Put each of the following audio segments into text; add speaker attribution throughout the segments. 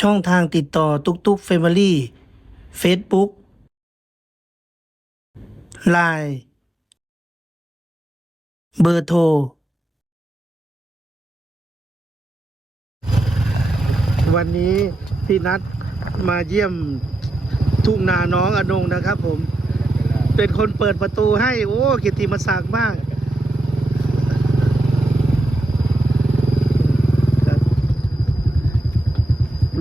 Speaker 1: ช่องทางติดต่อตุกตุกเฟมิลี่เฟซบุ๊กไลน์เบอร์โทร วันนี้พี่นัดมาเยี่ยมทุ่งนาน้องอนงนะครับผม เป็นคนเปิดประตูให้ โอ้กิติมศักดิ์มากครับ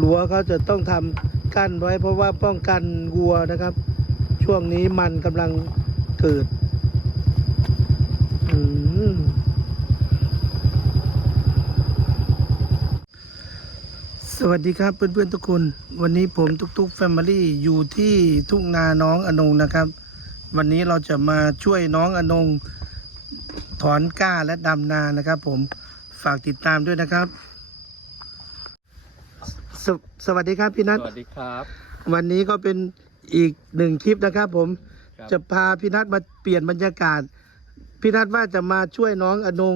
Speaker 1: รั้วเขาจะต้องทำกั้นไว้เพราะว่าป้องกันวัวนะครับ ช่วงนี้มันกำลังเกิดสวัสดีครับเพื่อนๆทุกคน วันนี้ผมทุกๆแฟมิลี่อยู่ที่ทุ่งนาน้องอนงนะครับ วันนี้เราจะมาช่วยน้องอนงถอนก้าและดำนานะครับ ผมฝากติดตามด้วยนะครับ สวสวัสดีครับพี่นัท
Speaker 2: สวัสดีครับ
Speaker 1: วันนี้ก็เป็นอีกหนึ่งคลิปนะครับ ผม
Speaker 2: ครับ
Speaker 1: จะพาพี่นัทมาเปลี่ยนบรรยากาศพี่นัทว่าจะมาช่วยน้องอนง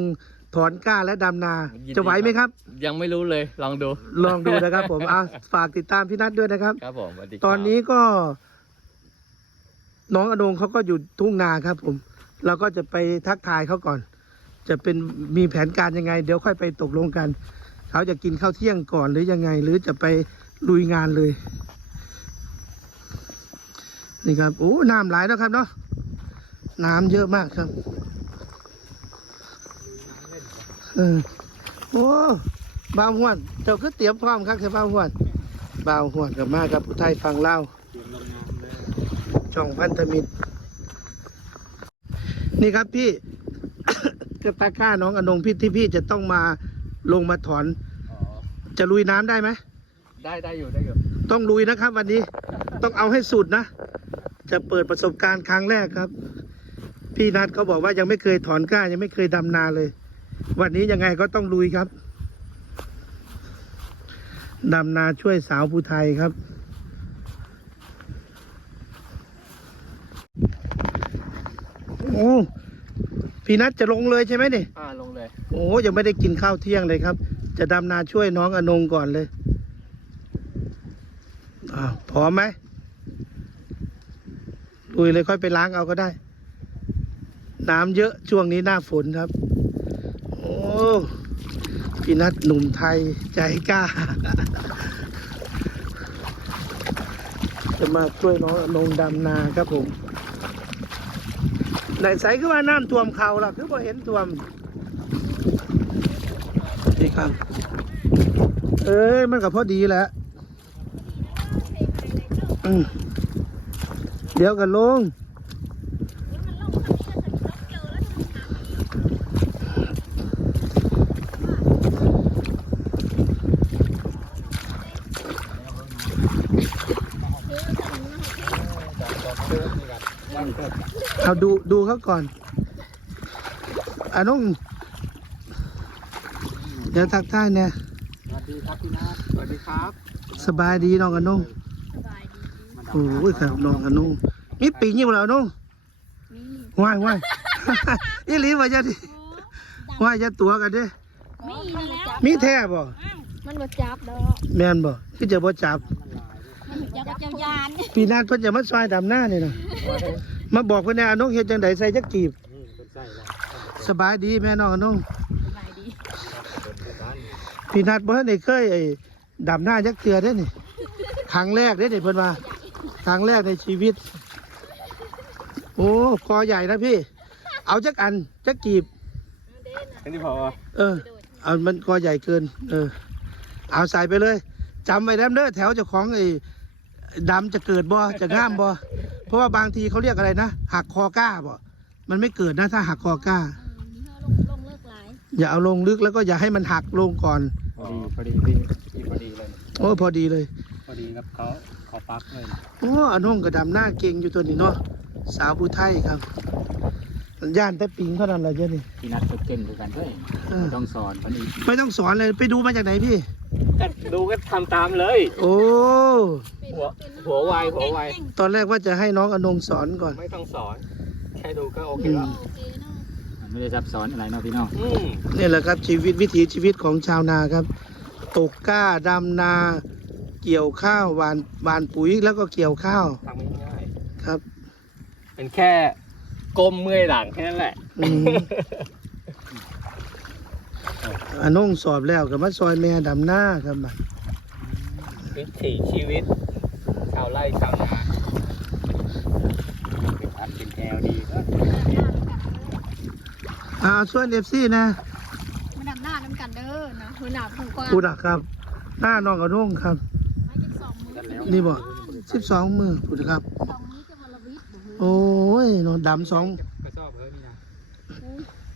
Speaker 1: ถอนกล้าและดำนา
Speaker 2: ยินดี
Speaker 1: จะไหวไหมครับ
Speaker 2: ยังไม่รู้เลยลองดู
Speaker 1: ลองดูนะครับ ผมอะฝากติดตามพี่นัทด้วยนะครับ
Speaker 2: ครับผมสวัสดีครับ
Speaker 1: ตอนนี้ก็ น้องอนงเขาก็อยู่ทุ่งนาครับ ผม เราก็จะไปทักทายเขาก่อน จะเป็นมีแผนการยังไง เดี๋ยวค่อยไปตกลงกัน เขาจะกินข้าวเที่ยงก่อนหรือยังไง หรือจะไปลุยงานเลย นี่ครับโอ้น้ำไหลแล้วครับเนาะน้ำเยอะมากครับเออโอ้บ่าวหวนเจ้าคือเตรียมพร้อมครับใช่บ่าวหวนบ่าวหวนกับมากับผู้ไทยฟังเล่าช่องพันธมิตร นี่ครับพี่กระตาก้าน้องอนงพี่ที่พี่จะต้องมาลงมาถอน จะลุยน้ำได้ไหม
Speaker 2: ได้ได้อยู่ได้อยู่
Speaker 1: ต้องลุยนะครับ วันนี้ต้องเอาให้สุดนะ จะเปิดประสบการณ์ครั้งแรกครับ พี่นัทเขาบอกว่ายังไม่เคยถอนกล้า ยังไม่เคยดำนาเลย วันนี้ยังไงก็ต้องลุยครับดำนาช่วยสาวภูไทยครับ โอ้พี่นัทจะลงเลยใช่ไหมเนี่ย
Speaker 2: อ่าลงเลย
Speaker 1: โอ้ยังไม่ได้กินข้าวเที่ยงเลยครับ จะดำนาช่วยน้องอนงก่อนเลยอ้าวพร้อมไหมลุยเลยค่อยไปล้างเอาก็ได้ น้ำเยอะช่วงนี้หน้าฝนครับ โอ้พี่นัทหนุ่มไทยใจกล้า จะมาช่วยน้องอนงดำนาครับผมไหนใสคือว่าน้ำท่วมเขาล่ะ คือพอเห็นท่วม นี่ครับ เอ้ย มันก็พอดีแหล้วอืมเดี๋ยวกันลง เอาดูดูเขาก่อนอานุ่ง ดี๋ยวทักทายเนี่ย
Speaker 2: สวัสดีครับพี่นัทสวัสดีครับ
Speaker 1: สบายดีน้องอนงโอ้ยครับน้องอนงมีปีนี้บ่แล้วน้องว่ายว่ายอีหลีว่าจะดิว่ายจะตัวกันเด้
Speaker 3: มีนั่นแหล้ว
Speaker 1: มีแท้บ่
Speaker 3: มันบ่จับดอก
Speaker 1: แม่นบ่คือจะบ่จับ
Speaker 3: มันบ่จับเจ้ายาน
Speaker 1: ปีนั้นเพิ่นจะมาซอยดำหน้านี่นะมาบอกเพิ่นแน่อนงเฮ็ดจังไดใส่จักกีบสบายดีแม่น้องอนง
Speaker 3: สบายดี
Speaker 1: พี่นัดบ่ทันได้เคยไอ้ดำหน้าจักเทื่อเด้นี่ครั้งแรกเด้นี่เพิ่นว่าครั้งแรกในชีวิต โอ้คอใหญ่นะพี่ เอาจักอันจักกีบ
Speaker 2: แค่นี้พอ
Speaker 1: เออ เอามันคอใหญ่เกิน เออ เอาใส่ไปเลยจำไว้แล้วเด้อแถวเจ้าของไอ้ดำจะเกิดบ่จะง่ามบ่เพราะว่าบางทีเขาเรียกอะไรนะหักคอก้าบ่มันไม่เกิดนะถ้าหักคอก้า
Speaker 3: มีเฮาลงลงเลิกหลาย
Speaker 1: อย่าเอาลงลึกแล้วก็อย่าให้มันหักลงก่อน
Speaker 2: พอดีพอดีพี่พี่พอดีเลย
Speaker 1: โอ้พอดีเลย
Speaker 2: พอดีครับเขาเขาปักเลย
Speaker 1: โอ้อันน้องกระดำหน้าเก่งอยู่ตัวนี้เนาะสาวผู้ไทยครับย่านแต่ปิงเท่านั้นแหละเจ้านี่
Speaker 2: พี่นัทก็เก่งเหมือนกันด้วย
Speaker 1: เออ
Speaker 2: ต้องสอนคนอีก
Speaker 1: ไม่ต้องสอนเลยไปดูมาจากไหนพี่
Speaker 2: ดูก็ทำตามเลย
Speaker 1: โอ้
Speaker 2: หัวหัวไวหัวไว
Speaker 1: ตอนแรกว่าจะให้น้องอนงสอนก่อน
Speaker 2: ไม่ต้องสอน แค่ดูก็โอเค
Speaker 1: อื
Speaker 2: แล้ว
Speaker 1: ม
Speaker 3: โอเคเนาะ
Speaker 2: ไม่ได้ซับซ้อนอะไรเนาะพี่น้องอืม
Speaker 1: นี่แหละครับชีวิตวิถีชีวิตของชาวนาครับ ตกกล้าดำนา เกี่ยวข้าวหวานหวานปุ๋ยแล้วก็เกี่ยวข้าว
Speaker 2: ทำง่าย
Speaker 1: ครับ
Speaker 2: ๆเป็นแค่ก้มเมื่อยหลังแค่นั้นแหละ
Speaker 1: อืมอันนงสอบแล้วกับมาซอยแม่ดำหน้าครับบัด
Speaker 2: วิถีชีวิตชาวไร่ชาวนาเป็นพัดเป็นแอลดีก็
Speaker 1: อ่าส่วนเอฟซีนะ
Speaker 3: มันดำหน้าน้ำกันเด้อนะหัวหน้าผู้กว้าง
Speaker 1: พูดอะครับ หน้าน้องกับนงครับ
Speaker 3: ไม่เป็นสองมือ
Speaker 1: นี่บอกสิบสองมือพูดครับ
Speaker 3: สองมือจะมาละวิทย์บ่
Speaker 1: โอ้ยนอนดำสอง
Speaker 2: กระสอบเฮ้ยนี่นะ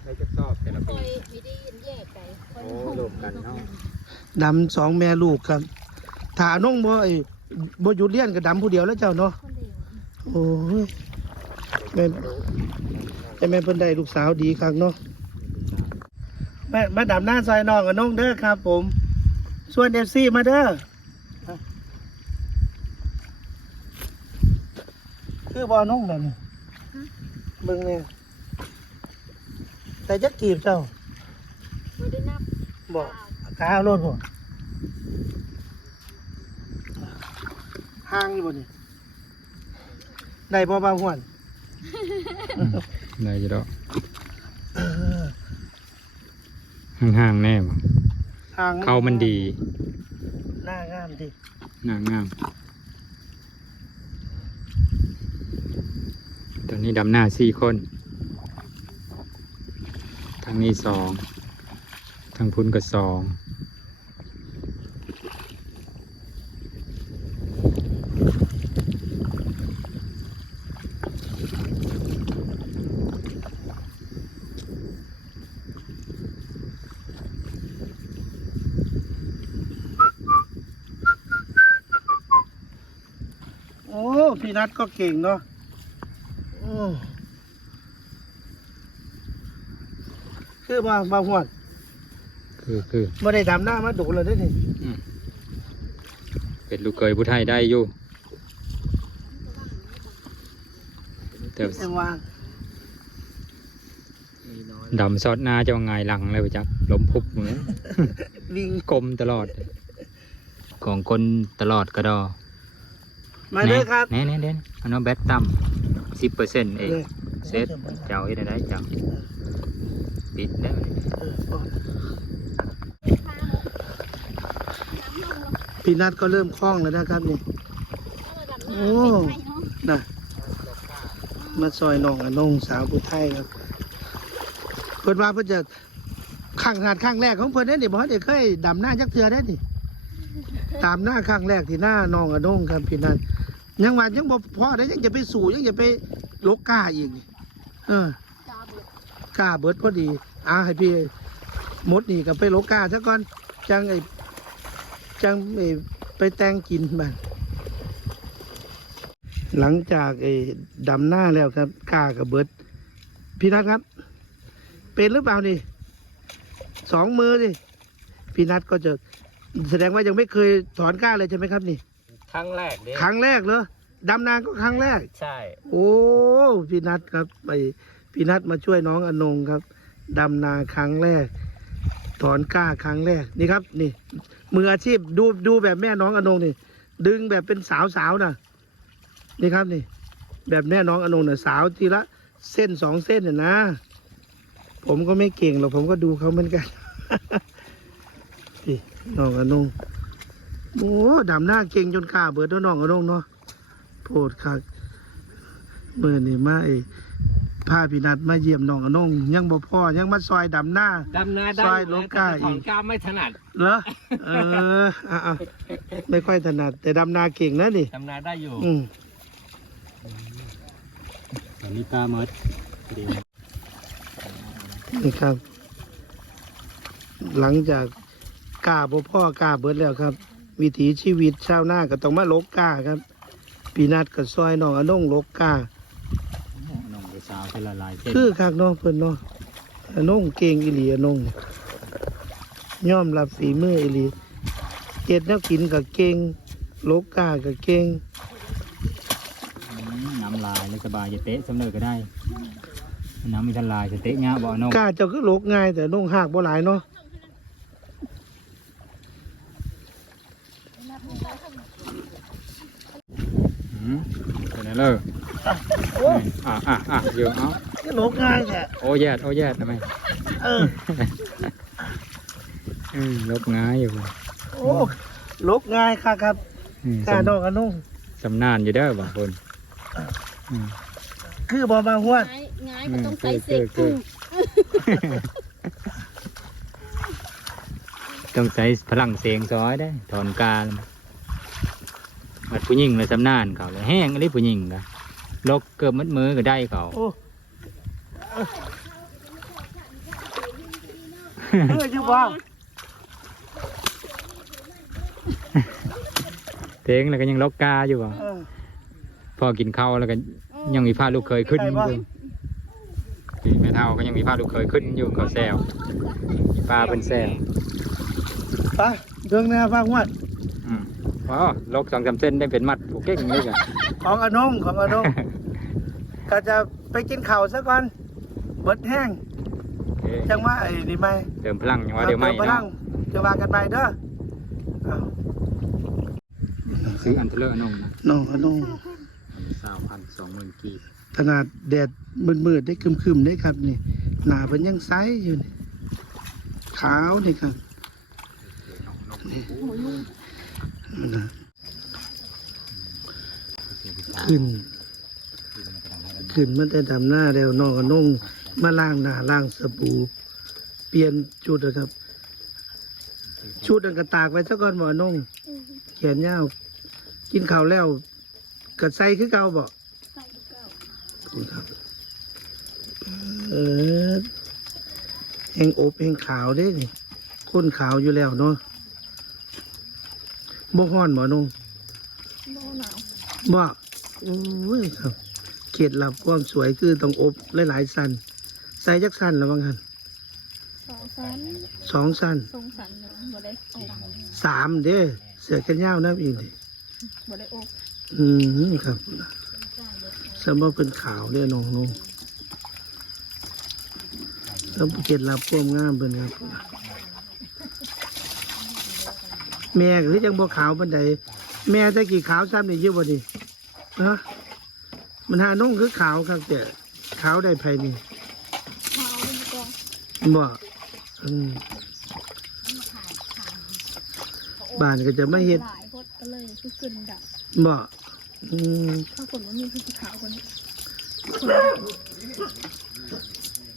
Speaker 2: ได้กระสอบแต่ละ
Speaker 3: ค
Speaker 2: ปี
Speaker 3: อยมีได้ยินแยกไป
Speaker 2: โอ้รวมกันเนาะ
Speaker 1: ดำสองแม่ลูกครับถ้าน้องบ่ไอ้บ่หยุดเรียนก็ดำผู้เดียวแล้วเจ้าเนาะ
Speaker 3: คนเดียว
Speaker 1: โอ้ยแม่ แต่แม่เพิ่นได้ลูกสาวดีครั้งเนาะแม่มาดำหน้าซอยน้องกับน้องเด้อครับ ผมส่วนเอฟซีมาเด้อคือบ่น้องแบบนี้เบิ่งเนี่ยแต่จักกีบเจ้า
Speaker 3: บ
Speaker 1: อกกาเอารถบ่ห่างอยู่บ่นี่ได้บ่บางหวน
Speaker 2: ได้จะดอก
Speaker 1: เออ
Speaker 2: ห่างๆแน่บ่
Speaker 1: ห่าง
Speaker 2: เขามันดี
Speaker 1: หน้างามดิ
Speaker 2: งามงาม ตอนนี้ดำหน้าสี่คน ทางนี้สอง ทางพุ้นก็สอง
Speaker 1: โอ้พี่ นัทก็เก่งเนาะโอ้คือบ่บางหวน
Speaker 2: คือคือ
Speaker 1: บ่ได้ดำหน้ามาดูเลยเด้อนี่
Speaker 2: เป็นลูกเคยผู้ไทยได้อยู่แต่
Speaker 1: แต่ว่า
Speaker 2: ดำซอดหน้าจะว่าไงายหลังเลยไปจักล้มพุบเหมือน
Speaker 1: วิ่ง
Speaker 2: กลมตลอด ของคนตลอดกระดอ
Speaker 1: มาเลยครับ
Speaker 2: แน่แน่แน่อันนั้นแบตต่ำสิบเปอร์เซ็นต์เอง
Speaker 1: เนี่ย
Speaker 2: เซตเจ้าเฮ็ดได้จังปิดได้
Speaker 1: เออบ่พี่นัทก็เริ่มคล่องแล้วนะครับนี่โอ้น่ะมาซอยน้องกับน้องสาวผู้ไทยครับเพิ่นว่าเพิ่นจะข้างหาดข้างแรกของเพิ่นได้นี่บ่ได้เคยดำหน้าจักเทื่อได้นี่ ตามหน้าข้างแรกที่หน้าน้องกับน้องครับพี่นัทยังว่ายังบ่พอได้ยังจะไปสู่ยังจะไปลกกล้าอีกนี่เออ
Speaker 3: กาเบิด
Speaker 1: กล้าเบิดพอดีอาให้พี่มดนี่กับไปโลกาซะก่อนจังไอ้จังไอ้ไปแต่งกินมันหลังจากไอ้ดำหน้าแล้วครับกล้ากับเบิดพี่นัทครับ เป็นหรือเปล่านี่สองมือนี่พี่นัทก็จะ แสดงว่ายังไม่เคยถอนกล้าเลยใช่ไหมครับนี่
Speaker 2: ครั้งแรกเด้
Speaker 1: ครั้งแรกเหรอดำนาก็ครั้งแรก
Speaker 2: ใช่
Speaker 1: โอ้พี่นัทครับไปพี่นัทมาช่วยน้องอนงครับดำนาครั้งแรก ถอนกล้าครั้งแรกนี่ครับ นี่ มืออาชีพดูดูแบบแม่น้องอนงนี่ ดึงแบบเป็นสาวสาวๆนะนี่ครับนี่ แบบแม่น้องอนงน่ะสาวทีละ เส้นสองเส้นน่ะนะ ผมก็ไม่เก่งหรอกผมก็ดูเขาเหมือนกัน นี่ น้องอนงโอ้ดำหน้าเก่งจนกล้าเบิดแล้วน้องอนงเนาะโพดคักเมื่อนี่มาไอ้พาพี่นัดมาเยี่ยมน้องกับน้องยังบ่พ่อยังมาซอยดำหน้า
Speaker 2: ดำนาได้
Speaker 1: ซอยโลกาอีก
Speaker 2: ถอนกล้ามไม่ถนัด
Speaker 1: เหรอเอออะอะไม่ค่อยถนัดแต่ดำนาเก่งนะนี่
Speaker 2: ดำนาได้อยู่
Speaker 1: อืม
Speaker 2: ตอนนี้ปลาเมด
Speaker 1: นี่ครับ หลังจาก กล้าบ่พ่อกล้าเบิดแล้วครับ วิถีชีวิตชาวนาก็ต้องมาลกกล้าครับพี่นัดก็ซอยน้องกับน้องลกกล้า
Speaker 2: น้องไปสาวเป็นละลายเส้น
Speaker 1: คือคักเน้องเพิ่นเนาะอนงเก่งอีหลีอนงยอมรับฝีมืออีหลีเฮ็ดแนวกินก็เก่งโลกกาก็เก่ง
Speaker 2: มน้ำลายเลยสบายจะเตะสำเร็จก็ได้น้ำมีทันลายจะเตะเงี้ยบ่น้อง
Speaker 1: กาเจ้าคือโลกง่ายแต่นงหากบ่หลายเนาะ
Speaker 2: เป็นไงเลย
Speaker 1: โอ้
Speaker 2: นี่อะอะอะเยอะเอา
Speaker 1: ยลกง่ายแท้
Speaker 2: โอ้แยดโอ้แยดทำไม
Speaker 1: เออ
Speaker 2: อืมลบง่ายอยู่
Speaker 1: โอ้ลกง่ายค่ะครับ
Speaker 2: อืม
Speaker 1: กาดอกอนง
Speaker 2: สำนานอยู่เด้อบางคนอืม
Speaker 1: คือบอบางหวด
Speaker 3: ง่ายง่ายมันต้องใส่เสก
Speaker 2: เกิดต้องใช้พลังเสียงซอยได้ ถอนกาล มัดผู้หญิงเลยสำนานเขาเลยแห้งอะไรผู้หญิงกะลกเกือบมัดมือก็ได้เขา
Speaker 1: โอ้เออเอออยู่บ่
Speaker 2: เทงแล้วก็ยังลกกาอยู่บ่
Speaker 1: เออ
Speaker 2: พอกินข้าวแล้วก็ยังมีผ้าลูกเคยขึ้น
Speaker 1: ใคร
Speaker 2: อ
Speaker 1: วะ
Speaker 2: ยู่พี่แม่เท่าก็ยังมีผ้าลูกเคยขึ้นอยู่เขาแซวมีปลาเป็นแซว
Speaker 1: ไปเรื่องหน้าบางหวด
Speaker 2: อืมอ๋อลกสองสามเส้นได้เป็นมัดผูกเก่งอย่างนี้กัน
Speaker 1: ของอนงของอนงก็จะไปกินข้าวซะก่อนเบิดแห้ง
Speaker 2: โอเค
Speaker 1: จังว่าไอ้นี่ไหม
Speaker 2: เติมพลังอย่างว่าเดี๋ยวไม่
Speaker 1: พลั
Speaker 2: เนาะ
Speaker 1: งจะว่ากันไปเด้ออ้าว
Speaker 2: ซื้ออันเทเลอร์นงนะ
Speaker 1: น้องอนง
Speaker 2: สามพันสองหมื่นกี
Speaker 1: ขนาดแดดมืดๆได้ครึมๆได้ครับนี่หนาเป็นยังใสอยู่นี่ขาวนี่ครับนะ ขึ้น ขึ้นมาแต่ดำหน้าแล้วน้องอนงมาล้างหน้าล้างสบู่เปลี่ยนชุดนะครับ ชุดอันกระตากไว้ซะก่อนหมอนงแขนยาวกินข้าวแล้วกระใส่คือเก่าบ่
Speaker 3: เก้า
Speaker 1: ครับเออแห้งอบแห้งขาวเด้นี่ข้นขาวอยู่แล้วเนาะ บ่ฮ้อนบ่นง
Speaker 3: โดนหนาว
Speaker 1: บ่โอ้ยครับเคล็ดลับความสวยคือต้องอบหลายๆสันใส่จักสันแล้วบางหัน
Speaker 3: สองสัน
Speaker 1: สองสัน
Speaker 3: ทรงสันเนาะบ่ได้อก
Speaker 1: สามเด้เสือแขนยาวน้ำอีกดิ
Speaker 3: บ่ได้อก
Speaker 1: อืมครับสมมติเป็นขาวเนี่ยน้องนงแล้วเคล็ดลับความงามเป็นครับ แม่หรือยังบ่ขาวบันไดแม่แต่กี่ขาวซ้ำนี่เยอะบ่ดิฮะมันหานุ่งคือขาวครับแต่ขาวได้ภายนี่
Speaker 3: เท้าเป็นกอง
Speaker 1: บ่อืมบ้านก็จะไม่เห็ด
Speaker 3: หลายพดก็เลยคือขึ้นดับ
Speaker 1: บ่อืม
Speaker 3: ถ้าฝนมันมีคือสีขาวกว่านี้คนด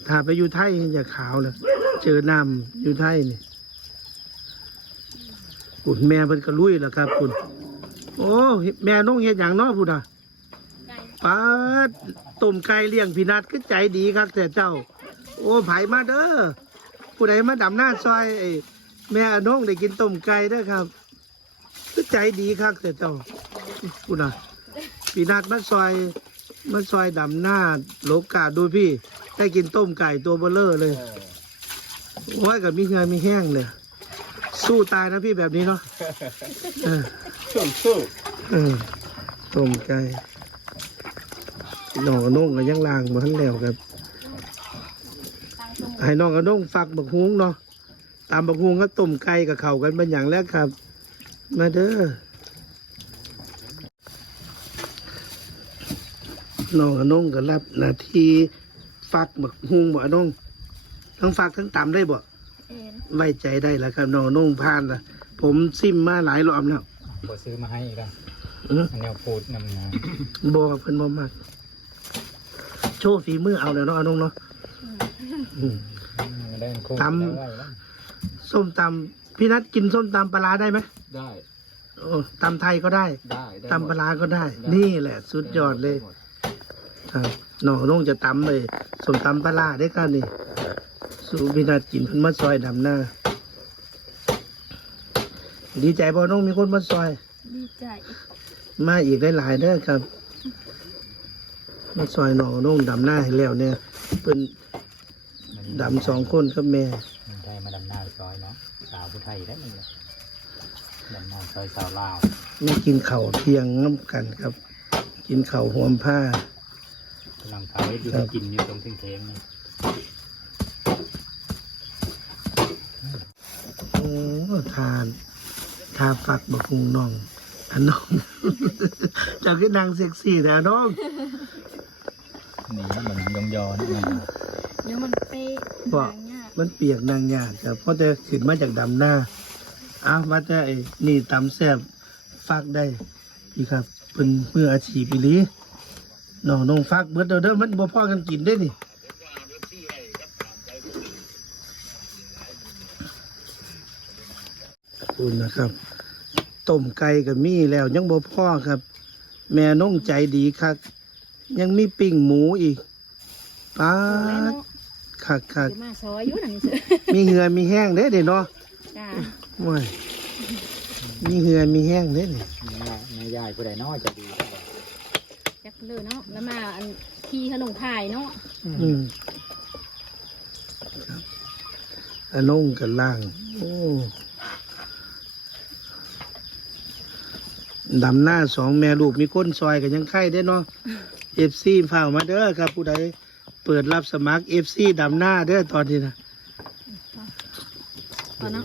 Speaker 1: ถ้าไปอยู่ไทยจะขาวเลยเจอน้ำอยู่ไทยนี่ คุณแม่เพิ่นก็ลุยแล้วครับคุณโอ้แม่น้องเฮ็ดหยังเนาะพุ่นอะำ
Speaker 3: ไก่
Speaker 1: ปาดต้มไก่เลี้ยงพี่นัดก็ใจดีครับแต่เจ้า โอ้ไผมาเด้อผู้ใดมาดำหน้าซอยไอ้แม่อน้องได้กินต้มไก่เด้อครับก็ใจดีครับแต่เจ้าผู้น่ะพี่นัดมาซอยมาซอยดำหน้าโลกาดูพี่ ได้กินต้มไก่ตัวเบลเลอร์เลยโอ้ยกับมีเงยมีแห้งเลย สู้ตายนะพี่แบบนี้เนาะเออเออต้มไก่น้องกระน้งก็ยังล่างมาทั้งแล้วครับ
Speaker 3: ตั้งทรง
Speaker 1: ให้น้องกระน้งฝักบักฮุ้งเนาะตามบักฮุ้งก็ต้มไก่กับเข่าวกันเป็นอย่างแล้วครับ มาเด้อน้องกระน้งก็รับหน้าที่ฝักบักฮุ้งบ่น้องทั้งฝักทั้งตำได้บ่
Speaker 3: เอ็น
Speaker 1: ไว้ใจได้แล้วครับน้องกระน้งผ่านละผมซิมมาหลายรอบแล้ว
Speaker 2: พอซื้อมาให้อีกแล้ว
Speaker 1: อื้อ
Speaker 2: อันแนวพูดนำนะ
Speaker 1: บอกเพิ่นบ่มากโชว์ฝีมือเอาแล้วเนาะน้องเนาะอืม
Speaker 2: ไม่ได้โค้ง
Speaker 1: ตำ
Speaker 2: ได้ไว้แล้ว
Speaker 1: ส้มตำพี่นัทกินส้มตำปลาร้าได้ไหม
Speaker 2: ได้
Speaker 1: โอ้ตำไทยก็ได้
Speaker 2: ได้ได้
Speaker 1: ตำปลาร้าก็ได้ นี่แหละสุดยอดเลย ครับน้องน้องจะตำเลยส้มตำปลาร้าได้กันนี่ สูพี่นัทกินเพิ่นมาซอยดำหน้า ดีใจบ่น้องมีคนมาซอย
Speaker 3: ดีใจ
Speaker 1: มาอีกหลายๆเด้อครับ มาซอยน้องน้องดำหน้าให้แล้วเนี่ยเป็นดำสองคนกับแม่
Speaker 2: มันไทยมาดำหน้าซอยเนาะสาวผู้ไทยได้ไหมเนี่ยดำหน้าซอยสาวลาว
Speaker 1: ไม่กินเข่าวเที่ยงน้ำกันครับ กินเข่าวหวมผ้ากำ
Speaker 2: ลังพาเวทอยู่
Speaker 1: ครับ
Speaker 2: กินอยู่ตรงเทงๆนี่
Speaker 1: โอ้ ทานทาฝักบักฮุงน้องอันน้องเจะคือนางเซ็กซี่แต่อันน้อง
Speaker 2: นี่มันยองยอนนี่
Speaker 3: เดี๋ยวมันเป๊ะ
Speaker 1: บอก
Speaker 3: อย่างเงี้ย
Speaker 1: มันเปียกนางยากครับเพราะจะขึ้นมาจากดำหน้าอ้าวว่าจะไอ้นี่ตำแซบฟักได้พี่ครับเป็นมืออาชีพอีหลีน้องน้องฟักเบิดเด้อเด้อมันบ่พอกันกินได้นี่ อบคุณนะครับต้มไก่กับมีแล้วยังบ่พอครับ แม่น้องใจดีครับยังมีปิ้งหมูอีกป้าดคักคัก
Speaker 3: เดี๋ยวมาซอยอยู่หนังเสือ
Speaker 1: มีเหือมีแห้งเด้เด้เนาะ
Speaker 3: จ้า
Speaker 1: ว้ายมีเหือมีแห้งเด้นี่
Speaker 2: แม่ยายผู้ใดน้อจะดี
Speaker 3: จักเลยเนาะแล้วมาอันที่ขนมพายเนาะ
Speaker 1: อืมครับอันนงกันล่าง โอ้ ดำหน้าสองแม่ลูกมีก้นซอยกันยังไข่ได้เนาะเอฟซีฝ่ากมาเด้อครับ ผู้ใดเปิดรับสมัครเอฟซีดำหน้าเด้อตอนนี้นะ
Speaker 3: พอเนาะ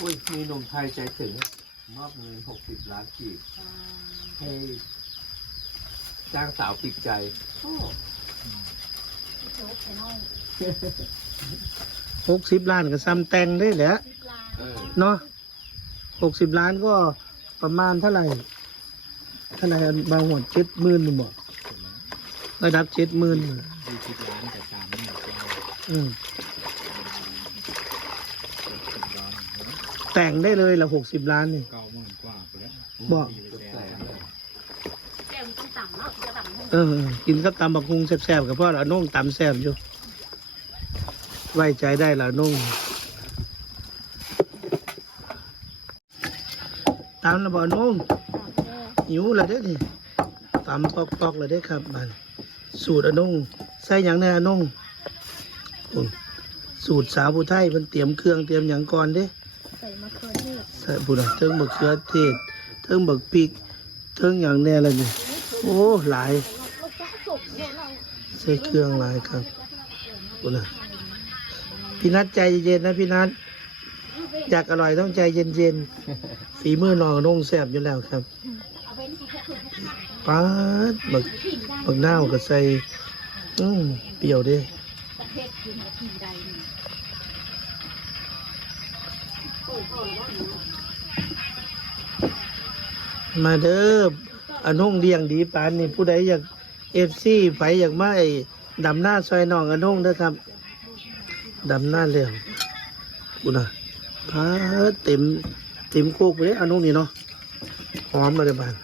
Speaker 4: อุ้ยมีหนุ่มไทยใจถึง มอบเงินหกสิบล้านกีบให้จ้างสาวปิดใจ
Speaker 1: ห กสิบล้านก็ซ้ำแต่งได้แหละ
Speaker 4: เออ
Speaker 1: เนาะหกสิบล้านก็ประมาณเท่าไหร่เท่าไหร่อันบางหมดเจ็ดหมื่นบอกระดับเจ็ดหมื่น
Speaker 2: ยี่สิบล้านแต่สามนี่
Speaker 1: อืมแต่งได้เลยละหกสิบล้านนี่
Speaker 2: เก้าหมื่นกว่าไปแล้ว
Speaker 1: บอก
Speaker 4: แสนเลย
Speaker 3: แก้มต้องต่ำเนาะจะต่ำ
Speaker 1: เออ กินกับตำบักคุงแซ่บๆกับพ่อละนุ่งตำแซ่บอยู่ ไว้ใจได้ละนุ่งตำละบ่นุ่งหิวและเด้อนี่ตำปอกๆเลยเด้อครับมันสูตรอนนุ่งใส่หยังแน่อนนุ่งคุณสูตรสาวผู้ไทยมันเตรียมเครื่องเตรียมหยังก่อนเด้
Speaker 3: ใส่มะเขือเทศ
Speaker 1: ใส่บุญเทิงบักเขือเทศเทิงบักพริกเทิงอย่างแน่เลยนี่โอ้หลายใส่เครื่องหลายครับบุญนะ พี่นัทใจเย็นนะพี่นัทอยากอร่อยต้องใจเย็นๆฝีมือน้องนุ่งแซ่บอยู่แล้วครับป๊าดบักบักหน้าก็ใส่อืมเปรี้ยวดิมาเด้ออันนุ่งเลี้ยงดีปานนี่ผู้ใดอยากเอฟซีไปอยากมาไอ้ดำหน้าซอยน้องอันนุ่งเด้อครับ ดำหน้าแล้วกูนะพาดเต็ม เต็มโคกไปเลยอันนุ่งนี่เนาะหอมเลยบาน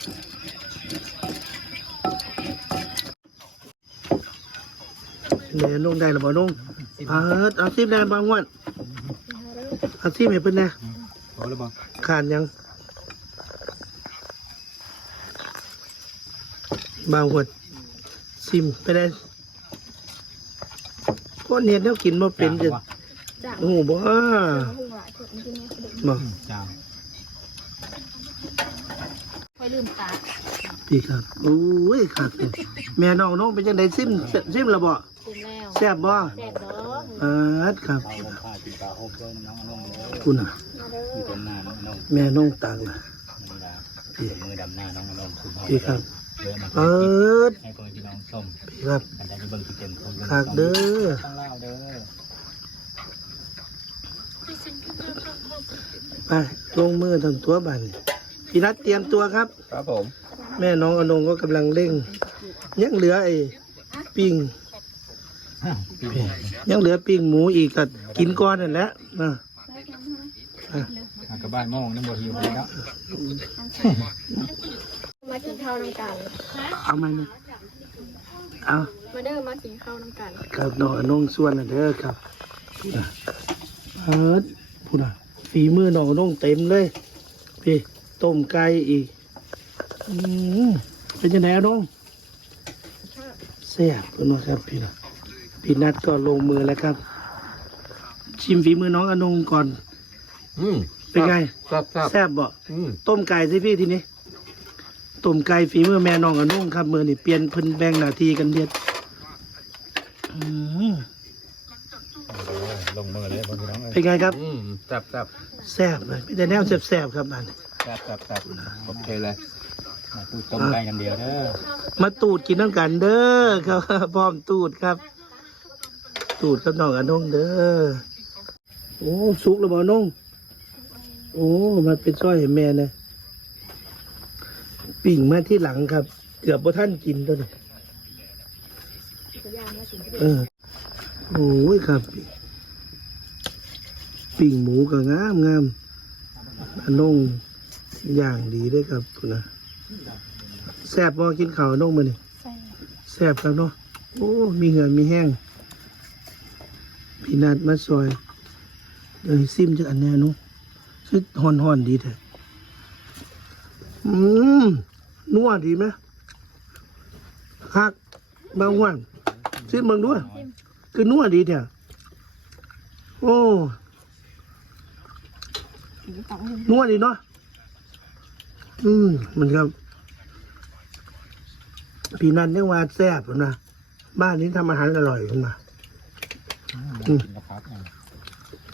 Speaker 1: เดี๋ยวนุ่งได้หรือเปล่านุ่งพาดเอาซิมได้บางวันเอาซิมให้เพิ่นแหน่
Speaker 2: พอแล้วบอก
Speaker 1: ขาดยัง บางหวดซิมไปได้ คนเห็นแล้วกินมาเป็นจะ
Speaker 3: จ้า
Speaker 1: โอ้โหบ่ว่า
Speaker 3: หุ่งหลายคนจริงๆเนี่ย
Speaker 1: บ่
Speaker 2: จ้า
Speaker 3: ค่อยลืมตา
Speaker 1: พี่ครับโอ้ยขาดเลยแม่น้องน้องเป็นจังไดซิมซิมและบ่
Speaker 3: เต็มแล้ว
Speaker 1: แซ่บบ่
Speaker 3: แซ่บเด้อ
Speaker 1: เออครับ
Speaker 2: เอาลมผ้ากินปลาหกเดินน้องน้องเลย
Speaker 1: คุณน่ะ
Speaker 3: มาเด้
Speaker 2: อยู่
Speaker 3: อ
Speaker 2: ตรงหน้าน้องน้อง
Speaker 1: แม่น้องตังน่ะ
Speaker 2: นี่ละ
Speaker 1: พี่
Speaker 2: มือดำหน้าน้องน้องคุณพ่อ
Speaker 1: พี่ครับ
Speaker 2: เยอะมา
Speaker 1: เปิด
Speaker 2: ให้เพื่อนพี่น้องส้ม
Speaker 1: พี่ครับ
Speaker 2: กันได้เบิ่งที่เต็มคน
Speaker 1: ขาดเด้อ
Speaker 2: ต้องเล่าเด้อ
Speaker 1: ไปลงมือทำตัวบัดนพี่นัดเตรียมตัวครับ
Speaker 4: ครับผม
Speaker 1: แม่น้องอนงก็กำลังเร่ง ยังเหลือไอ้ปิ้งยังเหลือปิ้งหมูอีกก็กินก้อนนั่นแหละนะ
Speaker 2: มากระบ้านโมงน้ำบ่หิวแล้ว
Speaker 3: มากินข้าวน้ำกัน
Speaker 1: เอามานี่เอา
Speaker 3: มาเด้อมากินข้าวน้ำกัน
Speaker 1: ครับน้องอนงส่วนน่ะเด้อครับพูดนะเอิดพูดนะฝีมือน้องอนงเต็มเลย พี่ต้มไก่อีกอืมเป็นยังไงอะน้องแซ่บเพื่อนว่าครับพี่นะพี่นัดก็ลงมือแล้วครับ ชิมฝีมือน้องอนงก่อน
Speaker 4: อืม
Speaker 1: เป็นไง
Speaker 4: ครับครับ
Speaker 1: แซ่บบ่
Speaker 4: อืม
Speaker 1: ต้มไก่สิพี่ทีนี้ ต้มไก่ฝีมือแม่น้องอนงครับ มือนี่เปลี่ยนเพิ่นแบ่งหน้าที่กันเด็ดอืม
Speaker 2: ลงมือเลยพี่น้องเอ้ย
Speaker 1: เป็นไงครับ
Speaker 4: อืมจับจับ
Speaker 1: แซ่บเลยมีแต่แนวแซ่บๆครับอัน
Speaker 4: จับจับจับโอเคเลย
Speaker 2: มาพูดต้มไก่กันเดียวเด้อ
Speaker 1: มาตูดกินน้ำกันเด้อครับพร้อมตูดครับ ตูดกับน้องอนงเด้อโอ้สุกแล้วบ่น้องโอ้มันเป็นสร้อยให้แม่นะ ปิ่งมาที่หลังครับ เกือบบ่ท่านกินตัวนี้
Speaker 3: ตัวอย่างมาถึง
Speaker 1: เออโอ้ยครับ ปิ่งหมูก็งามงามอนงอย่างดีเด้วยครับคุณนะแซ่บบ่กินข้าวอนงมาเนี่ย
Speaker 3: ใส่
Speaker 1: แซ่บครับเนาะโอ้ มีเหือมีแห้งพี่นัดมาซอยเอ้ยซิมจากอันแน่นุชุดฮอนฮอนๆดีแท้อืม นัวดีไหมฮักบางวันซิมเบิ่งด้วย คือนัวดีแท้โอ้
Speaker 3: ถึงสอง
Speaker 1: นัวดีเนาะอืมมันครับพี่นันเรียกว่าแซ่บนะบ้านนี้ทำอาหารอร่อยขึ้นมา
Speaker 2: กินกระพับเนี่ย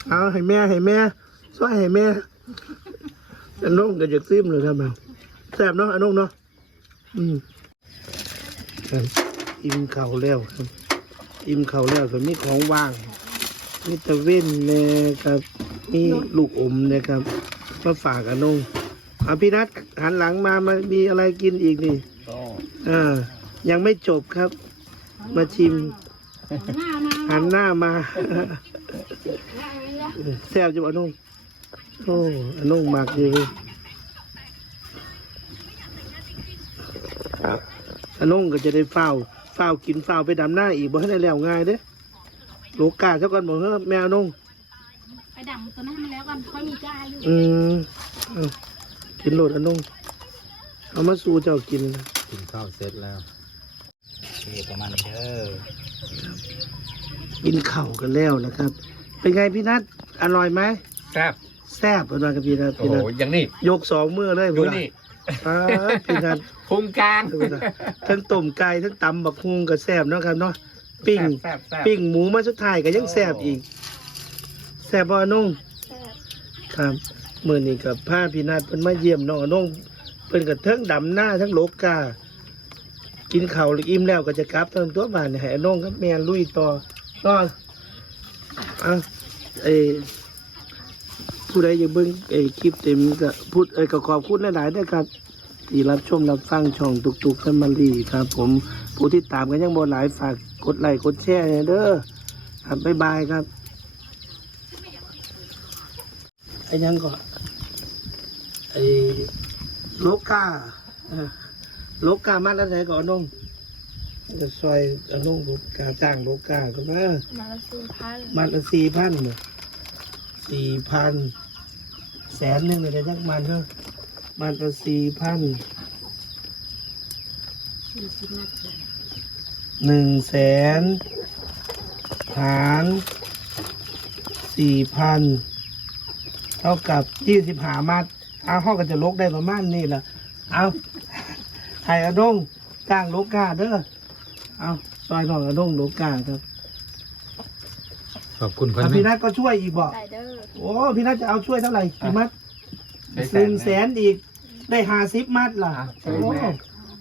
Speaker 1: เอาให้แม่ให้แม่ช่วยให้แม่อันน้องก็จะซิมเลยครับมันแซ่บเนาะอันน้องเนาะ อืมครับอิ่มเข่าวแล้วครับ อิ่มเข่าวแล้วก็มีของว่าง มีตะเว้นนะครับ มีลูกอมนะครับมาฝากอันน้องเอาพี่นัทหันหลังมามามีอะไรกินอีกนี่
Speaker 2: ก็
Speaker 1: อ่ายังไม่จบครับ มาชิม
Speaker 3: หน้ามา
Speaker 1: หันหน้ามา
Speaker 3: หน้าอะไรละ
Speaker 1: แซ่บจังอันนุ่งโอ้อันนุ่งมากอยู่ อันนุ่งก็จะได้เฝ้าเฝ้ากินเฝ้าไปดำหน้าอีกบ่ให้ได้แล้วง่ายเด้โลกาเจ้าก่อนบอกเฮ้แมวนุ่ง
Speaker 3: ไปดังตัวนั้นมาแล้วกันค่อยมีจ้าอยู่
Speaker 1: อืมเอากินโหลดอันนุ่งเอามาสู่เจ้ากินนะ
Speaker 2: กินข้าวเสร็จแล้วนี่ประมาณนี้เด้อ
Speaker 1: กินเข่าวกันแล้วนะครับ เป็นไงพี่นัทอร่อยไหม
Speaker 4: แซ่บ
Speaker 1: แซ่บเป็นไงกับพี่นัท
Speaker 4: โอ้
Speaker 1: พี่
Speaker 4: โห
Speaker 1: นัท
Speaker 4: อย่างนี้
Speaker 1: ยกสองมือเลย
Speaker 4: ดู
Speaker 1: พุ่นน่ะ
Speaker 4: นี่
Speaker 1: อ่าพี่นัท
Speaker 4: พุงกลาง
Speaker 1: ดูนะทั้งต้มไก่ทั้งตำบักฮุงก็แซ่บเนาะครับเนาะปิ้ง
Speaker 4: แซ่บแซ่บ
Speaker 1: ปิ้งหมูมาสุดท้ายก็ยังแซ่บอีกแซ่บบ่อนุ่ง
Speaker 3: แซ่บ
Speaker 1: ครับมื้อนี้กับผ้าพี่นัดเพิ่นมาเยี่ยมน้องอนุ่งเพิ่นก็เทั้งดำหน้าทั้งโลกากินข้าวหรืออิ่มแล้วก็จะกลับทางตัวบ้านให้อนุ่งกับแม่ลุยต่อก็อะเออ ผู้ใดอยากเบิ่งไอ้คลิปเต็มก็พูดเอ้ยก็ขอบคุณหลายๆด้วยครับที่รับชมรับฟังช่องตุกตุกแฟมิลี่ครับ ผมผู้ที่ตามกันยังบ่หลายฝากกดไลค์กดแชร์ให้เด้อครับบ๊ายบายครับไอ้ยังก็ไอ้โลกาเอ่อโลกามาแล้วไหนก่อนน้องจะซอยเอาน้องโลกาจ้างโลกาก็มา
Speaker 3: มาละสี่พัน
Speaker 1: มาละสี่พัน สี่พันแสนหนึ่งเลยจักมันเถอะมันละสี่พันหนึ่งแสนหารสี่พันเท่ากับยี่สิบหามัดเอาห้องก็จะลกได้ประมาณนี้แหละเอาไข่อดงจ้างลกกาเด้อเอาซอยหน่อยอดงลกกาครับ
Speaker 2: ขอบคุณคน
Speaker 1: อะ
Speaker 2: ไหม
Speaker 1: พี่นัทก็ช่วยอีกบอก
Speaker 3: ได้เด้อ
Speaker 1: โอ้พี่นัทจะเอาช่วยเท่าไหร่กี่มัด
Speaker 4: ได้
Speaker 1: หนึ่งแส
Speaker 4: น
Speaker 1: นอีก ได้ห้าสิบมัดล่ะ
Speaker 4: อะ
Speaker 1: โอ้
Speaker 4: ช่วยแม่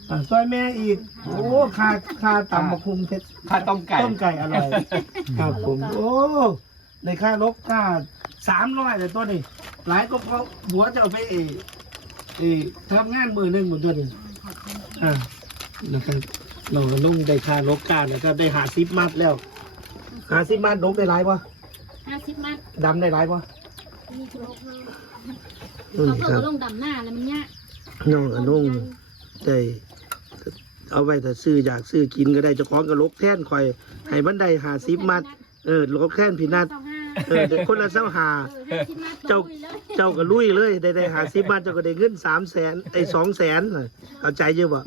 Speaker 1: อะซอยแม่อีก โอ้คาคาต่ำมาคุมเพชร
Speaker 4: ข้าวต้มไก่
Speaker 1: ต้มไก่อร่อยครับผมโอ้ในค่านกค่าสามร้อยเลยตัวนี้หลายก็เพราะหัวจะเอาไปเอเอทำงานมือหนึ่งหมดตัวนี้อ่านะครับเราก็นุ่งได้ค่านกกานะครับได้หาซิปมัดแล้ว หาซิปมัดนกได้หลายปะ
Speaker 3: ห้าสิบมัด
Speaker 1: ดำได้หลายปะ
Speaker 3: นี่คือโลก
Speaker 1: อืม
Speaker 3: เรา
Speaker 1: ค
Speaker 3: เพิ่
Speaker 1: รั
Speaker 3: ง
Speaker 1: บ
Speaker 3: ลงดำหน้าแล้วมันเนี้ย
Speaker 1: น้องอะนุ่งได้เอาไว้แต่ซื้ออยากซื้อกินก็ได้เจ้าของก็ลกแท่นคอยให้บันไดหาซิปมัดเออลกแท่นพี่นัด
Speaker 3: เก้าห้า
Speaker 1: เออเดี๋ยวคนละเส้าหา
Speaker 3: เออห้าสิบมัด
Speaker 1: เจ้า
Speaker 3: ลุยเลย
Speaker 1: เจ้าก็ลุยเลยได้ได้หาซิบาทเจ้าก็ได้เงินสามแสนไอ้สองแสนน่ะเอาใจเยอะบ่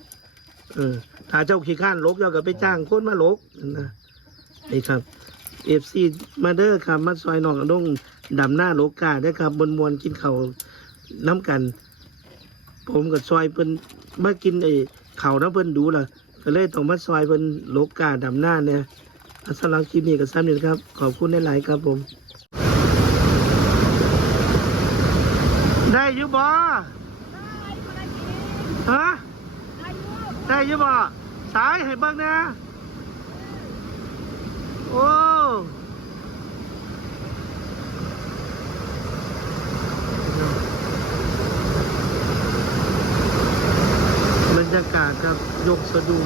Speaker 1: เออถ้าเจ้าขี้ข้านลกเจ้าก็ไปจ้างคนมาลกนะนี่ครับ เอฟซีมาเดอร์ครับมาซอยหนองดงดำหน้าโลกาได้ครับบนมวนกินเขาน้ำกัน ผมกับซอยเพิ่นมากินไอ้เขาน้ำเพิ่นดูล่ะก็เลยต้องมาซอยเพิ่นโลกาดำหน้าเนี่ยสำหรับคลิปนี้กับซ้ำนี่ครับ ขอบคุณหลายครับผม ได้ยุบอฮะได้ยุบอสายให้บ้างนะโอ้ ยกสะดุ้ง